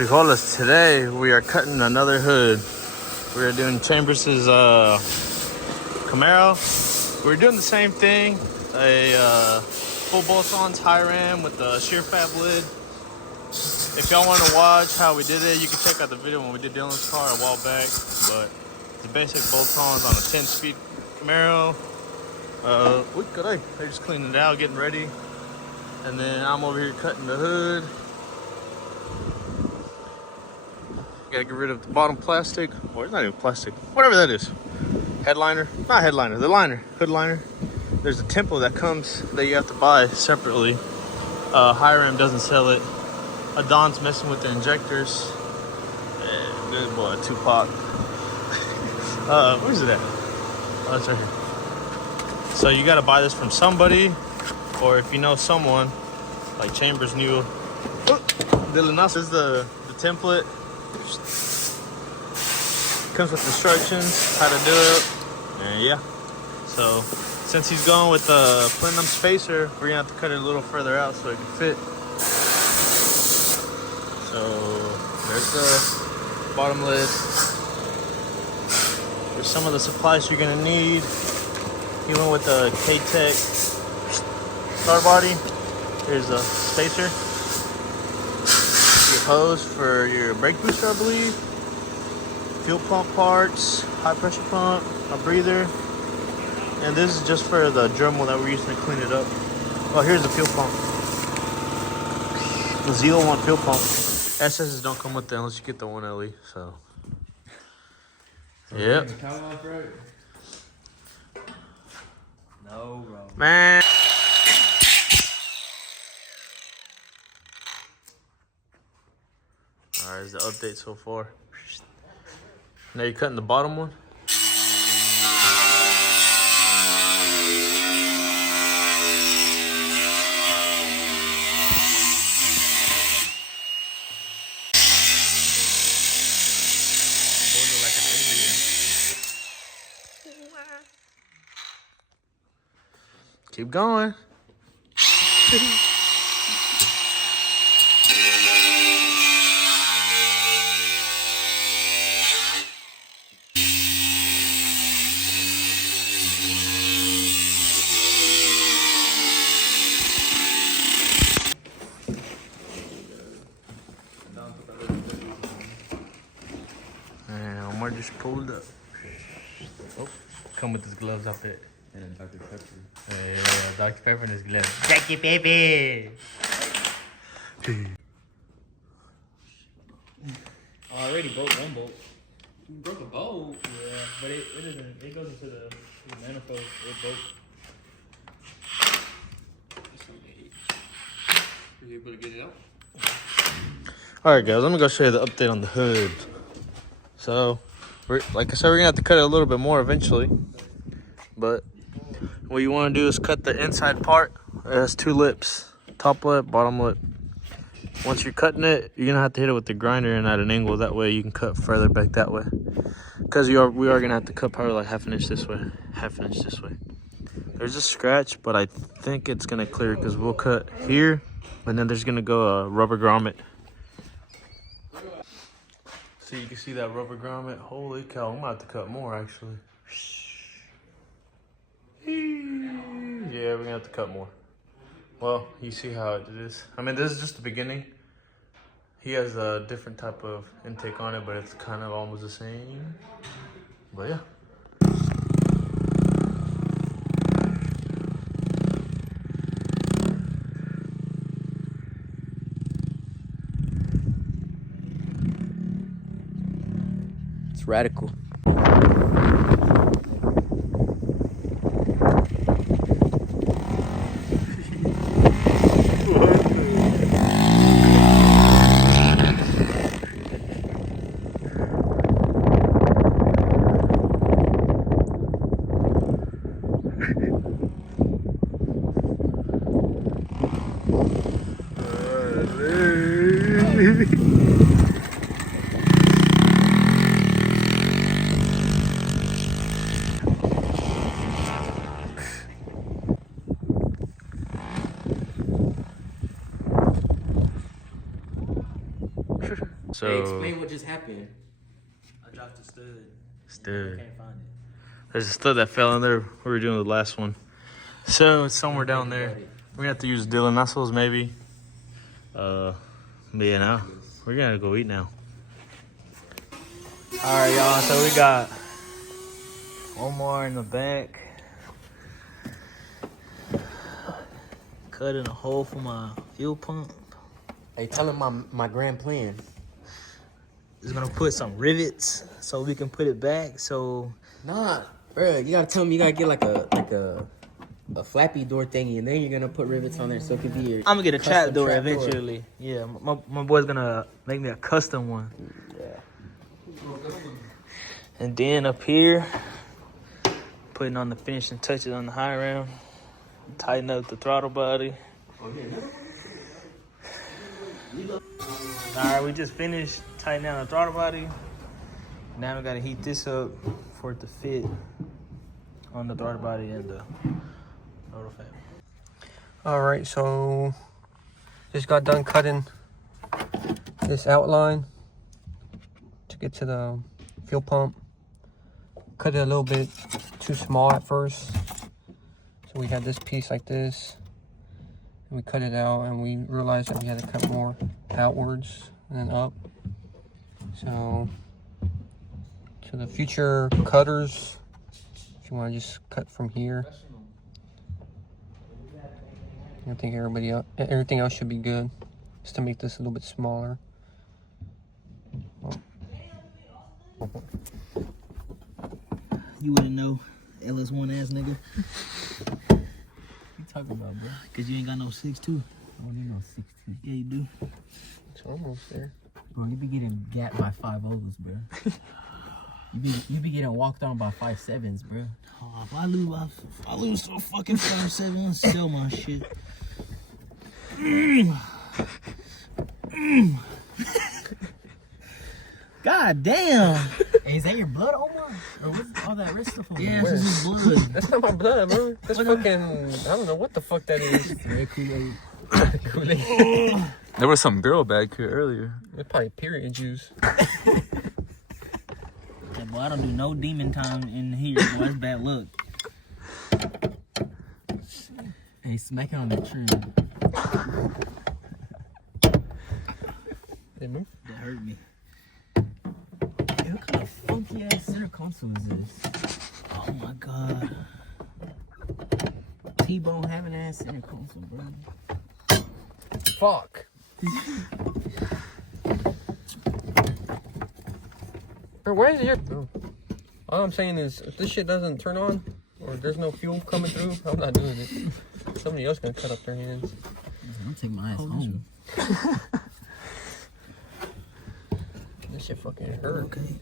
frijoles. Today we are cutting another hood. We are doing Chambers's Camaro. We're doing the same thing. A full bolt-ons high ram with the shear fab lid. If y'all want to watch how we did it, you can check out the video when we did Dylan's car a while back. But the basic bolt-ons on a 10-speed Camaro. I just cleaned it out, getting ready. And then I'm over here cutting the hood. Gotta get rid of the bottom plastic. Or it's not even plastic. Whatever that is. Headliner. Not headliner. The liner. Hood liner. There's a template that comes that you have to buy separately. Hiram doesn't sell it. Adon's messing with the injectors. Good boy, Tupac. Where's it at? Oh, it's right here. So you gotta buy this from somebody, or if you know someone, like Chambers knew. Dylan, is the template. Comes with instructions how to do it, and yeah. So since he's going with the plenum spacer, we're gonna have to cut it a little further out so it can fit. So there's the bottom lid. There's some of the supplies you're gonna need. He went with the K-Tech star body. Here's a spacer. Your hose for your brake booster, I believe. Fuel pump parts, high pressure pump, a breather. And this is just for the Dremel that we're using to clean it up. Oh, here's the fuel pump. The ZL1 fuel pump. SS's don't come with it unless you get the 1LE, so. Yep. No, bro. Man. Alright, here's the update so far. Now you're cutting the bottom one. Keep going. And Omar just pulled up. Oh, come with his gloves out there. And Dr. Pepper. Yeah, Dr. Pepper and his gloves. Dr. Pepper! I already broke one bolt. You broke a bolt? Yeah, but it isn't. It goes into the manifold. It broke. Were you able to get it out? Alright guys, let me go show you the update on the hood. So, like I said, we're gonna have to cut it a little bit more eventually. But what you want to do is cut the inside part. It has two lips, top lip, bottom lip. Once you're cutting it, you're gonna have to hit it with the grinder and at an angle. That way you can cut further back that way. Because we are gonna have to cut probably like half an inch this way, half an inch this way. There's a scratch, but I think it's gonna clear because we'll cut here, and then there's gonna go a rubber grommet. So you can see that rubber grommet. Holy cow, I'm gonna have to cut more actually. Yeah, we're gonna have to cut more. Well, you see how it is. I mean, this is just the beginning. He has a different type of intake on it, but it's kind of almost the same. But yeah. It's radical. So Hey, explain what just happened. I dropped the stud. Stud. Can't find it. There's a stud that fell in there. We were doing the last one. So it's somewhere down there. We're gonna have to use Dylan Nussels maybe. But yeah, now we're gonna go eat now. All right, y'all. So we got one more in the back. Cutting a hole for my fuel pump. Hey, tell him my grand plan. Just gonna put some rivets so we can put it back. So Nah, bro, you gotta tell him you gotta get like a flappy door thingy, and then you're gonna put rivets on there so it can be your. I'm gonna get a custom trap door door. eventually. Yeah, my boy's gonna make me a custom one. Yeah. And then up here, putting on the finishing touches on the high ram. Tighten up the throttle body. Alright, we just finished tightening down the throttle body. Now we gotta heat this up for it to fit on the throttle body and the rotor fan. Alright, so just got done cutting this outline to get to the fuel pump. Cut it a little bit too small at first. So we had this piece like this. And we cut it out and we realized that we had to cut more outwards and then up. So to the future cutters, if you want to just cut from here, I think everything else should be good. Just to make this a little bit smaller. You wouldn't know, LS1 ass nigga. You talking about, bro? Cause you ain't got no 6'2". I don't need no 6'2". Yeah, you do. It's almost there. Bro, you be getting gapped by 5'0s, bro. you be getting walked on by 5'7s, bro. Oh, if I lose to a fucking 5'7", sell my shit. God damn. Hey, is that your blood, Omar? Or what's all that red stuff on Yeah, there? this is blood. That's not my blood, bro. That's fucking, I don't know what the fuck that is. Red Kool-Aid. Kool-Aid. There was some girl back here earlier. It's probably period juice. Yeah, boy, I don't do no demon time in here, boy. That's bad luck. Hey, smack it on the tree. They move. That hurt me. Hey, what kind of funky ass center console is this? Oh my god. T-Bone having ass center console, bro. Fuck. Bro, where is your... Oh. All I'm saying is, if this shit doesn't turn on, or there's no fuel coming through, I'm not doing it. Somebody else gonna cut up their hands. I'm taking my ass home. This shit fucking hurt. Okay.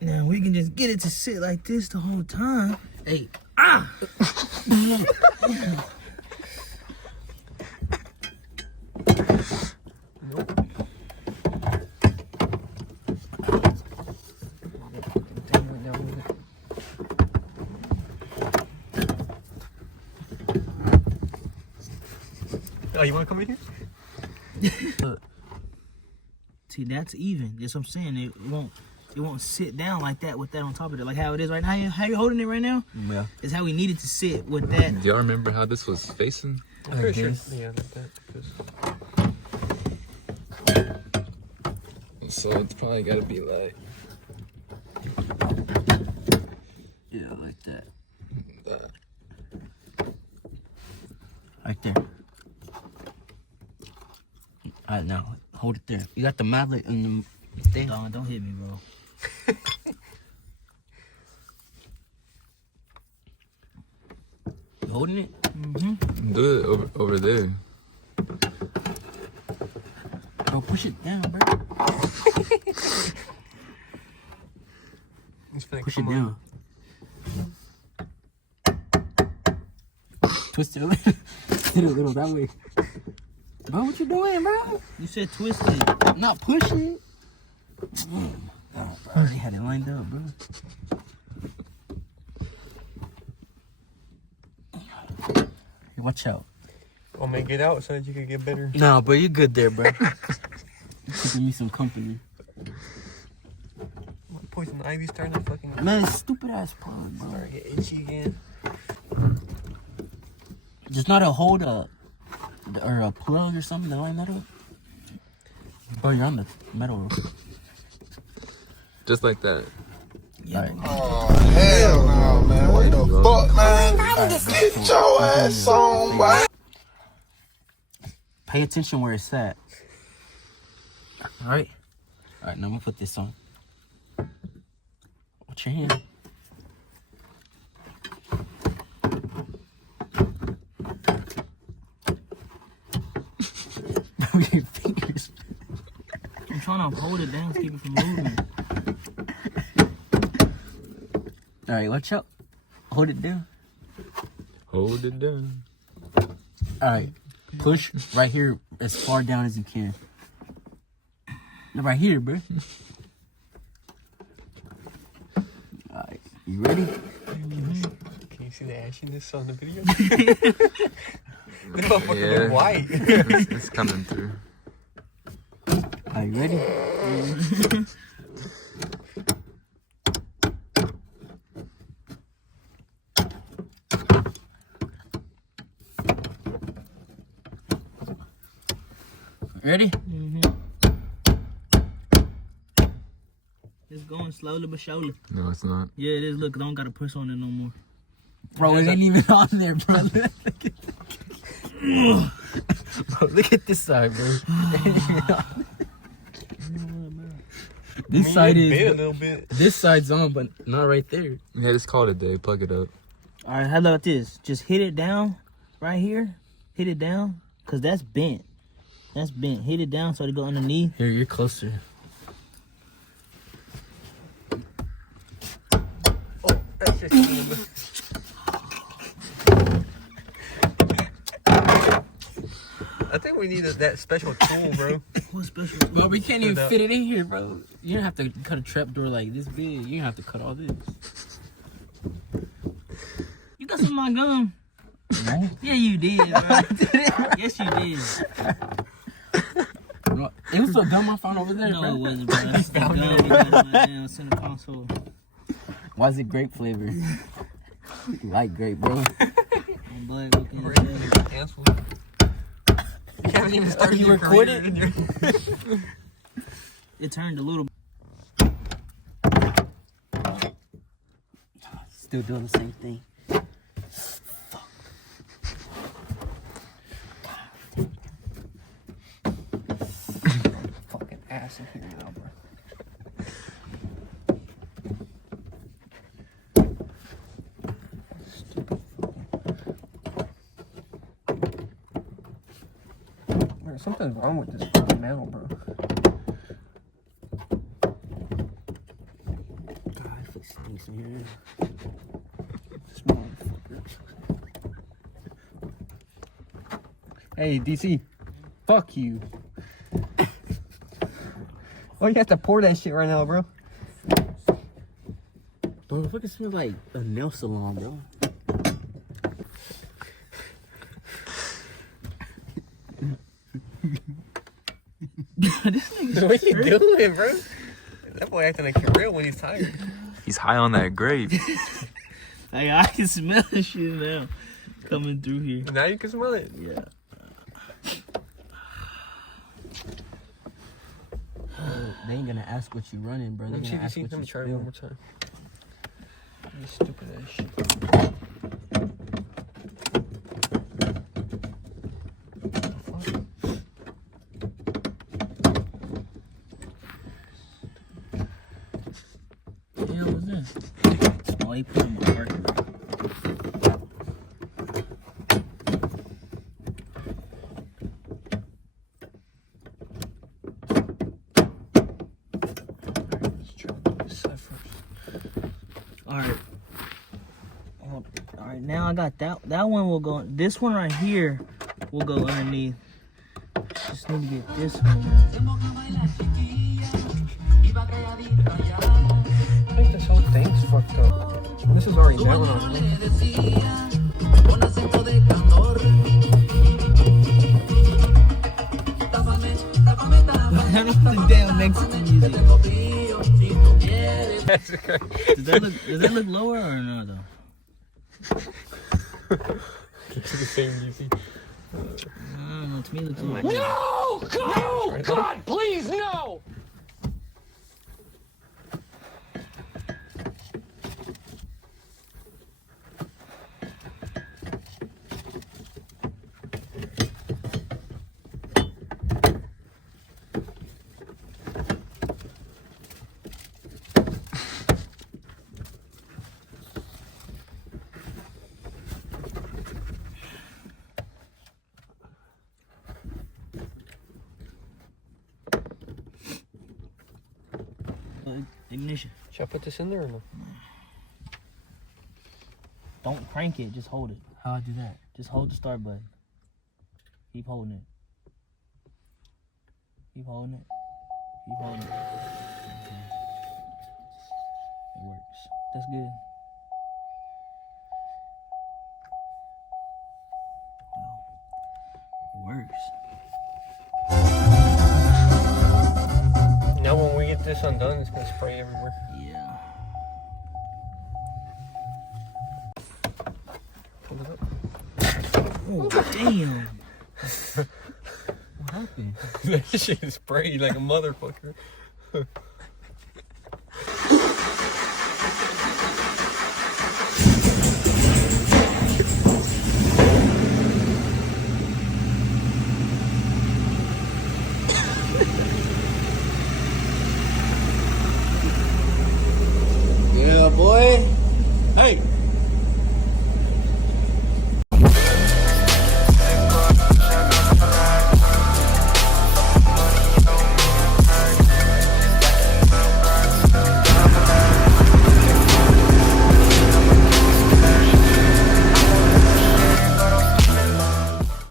Now we can just get it to sit like this the whole time. Hey, Oh, you wanna come in here? Look. See, that's even. That's what I'm saying. It won't sit down like that with that on top of it. Like how it is right now. How you holding it right now? Yeah. Is how we need it to sit with that. Do y'all remember how this was facing? I'm pretty sure. this. Yeah, like that. So it's probably gotta be like yeah, like that. that. Right there. Alright, now, hold it there. You got the mallet and the thing. Don't hit me, bro. You holding it? Mm-hmm. Do it over there. Bro, push it down, bro. Push it down. Twist it a little. Hit it a little that way. Bro, what you doing, bro? You said twist it. I'm not pushing it. Oh, bro. He had it lined up, bro. Hey, watch out. Want me to get out so that you can get better? Nah, bro, you good there, bro. Keeping me some company. Poison ivy starting to fucking Man, stupid ass plug, bro. start to get itchy again. Just not to hold a plug or something to line that up. Bro, you're on the metal. Just like that. Alright. Oh, hell no, man. What the fuck, man? Get your ass on, boy. Pay attention where it's at. Alright. Alright, now I'm gonna put this on. Watch your hand. With your fingers. I'm trying to hold it down to keep it from moving. Alright, watch out. Hold it down. Hold it down. Alright. Push right here as far down as you can. Right here, bro. Alright, you ready? Can you see the ashiness on the video? The motherfucker went white. It's coming through. Are you ready? Ready? It's going slowly but surely. No, it's not. Yeah, it is. Look, I don't gotta push on it no more. Bro, it ain't even on there, bro. Bro, look at this side, bro. This side Bit a is. little bit. This side's on, but not right there. Yeah, just call it a day. Plug it up. All right, how about this? Just hit it down right here. Hit it down, cause that's bent. That's bent. Hit it down so it go underneath. Here, you're closer. Oh, that's just a little bit. I think we need that special tool, bro. What special? Bro, we can't even that. fit it in here, bro. You don't have to cut a trap door like this big. You don't have to cut all this. You got some of my gum. No? Yeah, you did, bro. Yes, you did. No, it was so dumb I found over there, No, bro. it wasn't, bro. That's the gum we got in my damn center console. Why is it grape flavor? Light grape, bro. My blood looking We're at in that. the cancel. You haven't even started your recorded? career. It turned a little. Still doing the same thing. Fucking ass in here now, bro. There's something wrong with this fucking metal, bro. God, it stinks in here. This motherfucker. Hey, DC. Fuck you. Oh, you have to pour that shit right now, bro. Bro, it fucking smells like a nail salon, bro. What you doing, bro? That boy acting like he's real when he's tired. He's high on that grape. Hey, I can smell this shit now coming through here. Now you can smell it. Yeah. They ain't gonna ask what you running, bro. They Let me see gonna if you ask see. what Let me you try it spill. one more time. You stupid ass shit. What the hell was that? Oh, he put him on parking. Let's try to do this side first. Alright. Alright, now I got that. That one will go. This one right here will go underneath. Just need to get this one. I think this whole thing's fucked up. This is already down on me. Turn off the damn Mexican music. That's okay. Does that look lower or no though? It's the same music. I don't know. To me, it looks like No! No! God, please, no! ignition. Should I put this in there or no? Don't crank it. Just hold it. How I do that? Just hold the start button. Keep holding it. Keep holding it. Keep holding it. Okay. It works. That's good. Wow. It works. Now when we get this undone, it's gonna spray everywhere. Yeah. Hold it up. Oh, damn. What happened? That shit sprayed like a motherfucker.